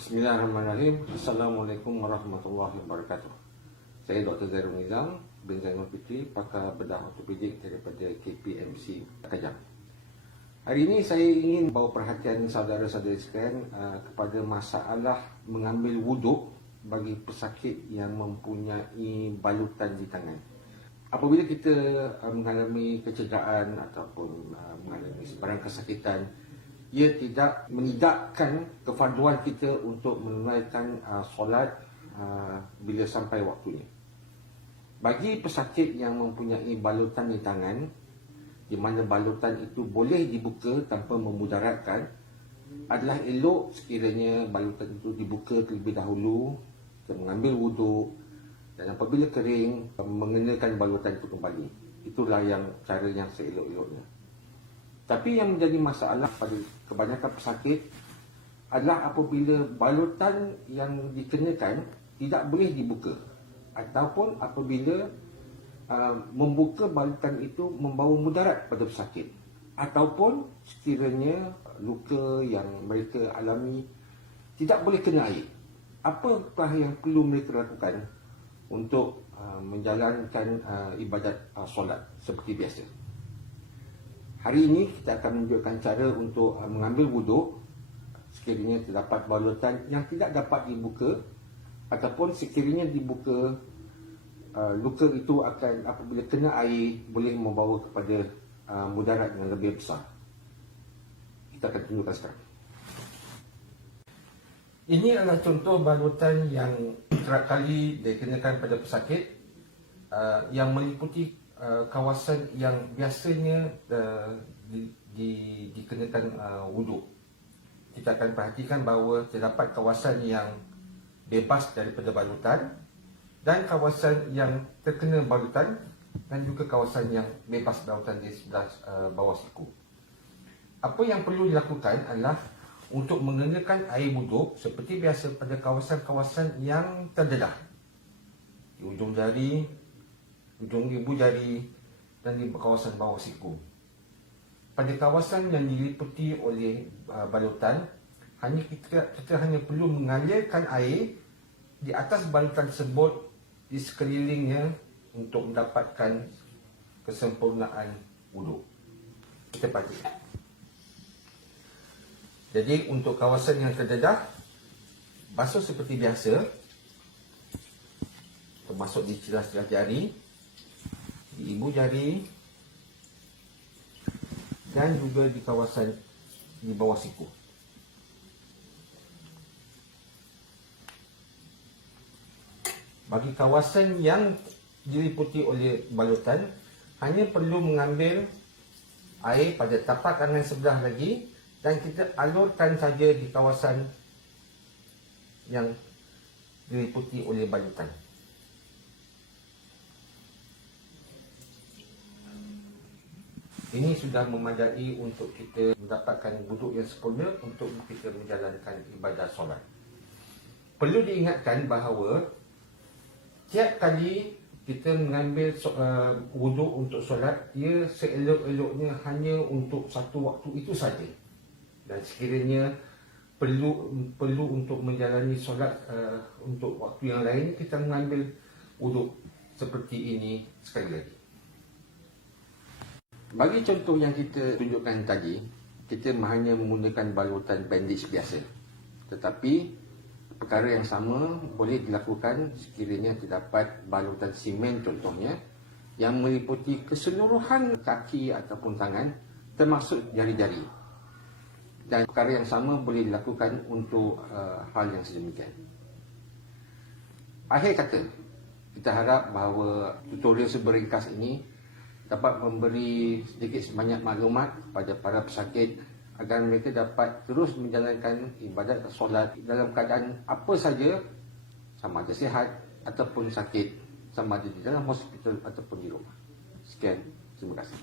Bismillahirrahmanirrahim. Assalamualaikum warahmatullahi wabarakatuh. Saya Dr. Zairul Nizam bin Zainul Fitri, pakar bedah ortopedik daripada KPMC Kajang. Hari ini saya ingin bawa perhatian saudara-saudara sekalian kepada masalah mengambil wuduk bagi pesakit yang mempunyai balutan di tangan. Apabila kita mengalami kecederaan ataupun mengalami sebarang kesakitan, ia tidak menidakkan kefarduan kita untuk menunaikan solat bila sampai waktunya. Bagi pesakit yang mempunyai balutan di tangan, di mana balutan itu boleh dibuka tanpa memudaratkan, adalah elok sekiranya balutan itu dibuka terlebih dahulu, kita mengambil wuduk, dan apabila kering, mengenakan balutan itu kembali. Itulah yang cara yang seelok-eloknya. Tapi yang menjadi masalah pada kebanyakan pesakit adalah apabila balutan yang dikenakan tidak boleh dibuka, ataupun apabila membuka balutan itu membawa mudarat pada pesakit, ataupun sekiranya luka yang mereka alami tidak boleh kena air. Apakah yang perlu mereka lakukan untuk menjalankan ibadat solat seperti biasa? Hari ini kita akan menunjukkan cara untuk mengambil wuduk sekiranya terdapat balutan yang tidak dapat dibuka, ataupun sekiranya dibuka, luka itu akan apabila kena air boleh membawa kepada mudarat yang lebih besar. Kita akan tunjukkan sekarang. Ini adalah contoh balutan yang kerap kali dikenakan pada pesakit yang meliputi kawasan yang biasanya dikenakan wuduk. Kita akan perhatikan bahawa terdapat kawasan yang bebas daripada balutan dan kawasan yang terkena balutan, dan juga kawasan yang bebas balutan di sebelah bawah siku. Apa yang perlu dilakukan adalah untuk mengenakan air wuduk seperti biasa pada kawasan-kawasan yang terdedah, di ujung jari, ujung ibu jari, dan di kawasan bawah siku. Pada kawasan yang diliputi oleh balutan, kita hanya perlu mengalirkan air di atas balutan tersebut di sekelilingnya untuk mendapatkan kesempurnaan wuduk. Kita perhatikan. Jadi untuk kawasan yang terdedah, basuh seperti biasa, termasuk di celah-celah jari, di ibu jari, dan juga di kawasan di bawah siku. Bagi kawasan yang diliputi oleh balutan, hanya perlu mengambil air pada tapak tangan sebelah lagi dan kita alurkan saja di kawasan yang diliputi oleh balutan. Ini sudah memadai untuk kita mendapatkan wuduk yang sempurna untuk kita menjalankan ibadah solat. Perlu diingatkan bahawa tiap kali kita mengambil wuduk untuk solat, ia seelok-eloknya hanya untuk satu waktu itu saja. Dan sekiranya perlu untuk menjalani solat untuk waktu yang lain, kita mengambil wuduk seperti ini sekali lagi. Bagi contoh yang kita tunjukkan tadi, kita hanya menggunakan balutan bandage biasa. Tetapi perkara yang sama boleh dilakukan sekiranya terdapat balutan simen contohnya, yang meliputi keseluruhan kaki ataupun tangan, termasuk jari-jari. Dan perkara yang sama boleh dilakukan untuk hal yang sedemikian. Akhir kata, kita harap bahawa tutorial seberingkas ini dapat memberi sedikit sebanyak maklumat kepada para pesakit agar mereka dapat terus menjalankan ibadat solat dalam keadaan apa saja, sama ada sihat ataupun sakit, sama ada di dalam hospital ataupun di rumah. Sekian, terima kasih.